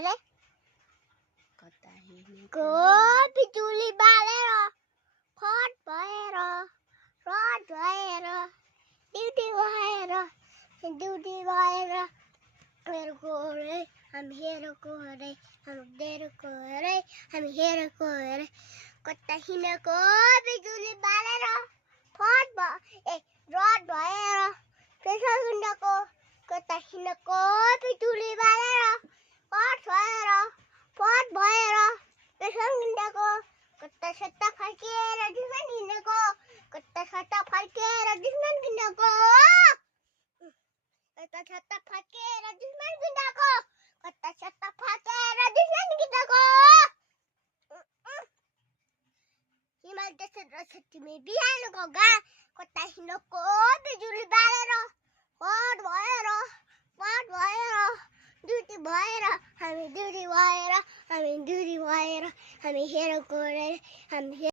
बाले कता हिँडेको को बिजुली बालेर फट भएर रड भएर ड्युटी भएर हेरेको रे हामी हेरेको रे हामी हेरेको रे कता हिँडेको बिजुली बालेर रड भएर प्रेसर हिँडेको कता हिँडेको बिजुली बालेर फट भएर प्रेसर हिँडेको कता सट्टा फर्किएर दुश्मन हिँडेको कता सट्टा फर्किएर दुश्मन हिँडेको कता सट्टा फर्किएर दुश्मन हिँडेको कता सट्टा फर्किएर दुश्मन हिँडेको हिमाल देशर तिमी बिहानको गा कता हिँडेको बिजुली बालेर फट भएर ड्युटी भएर हामी हेरेको रे हामी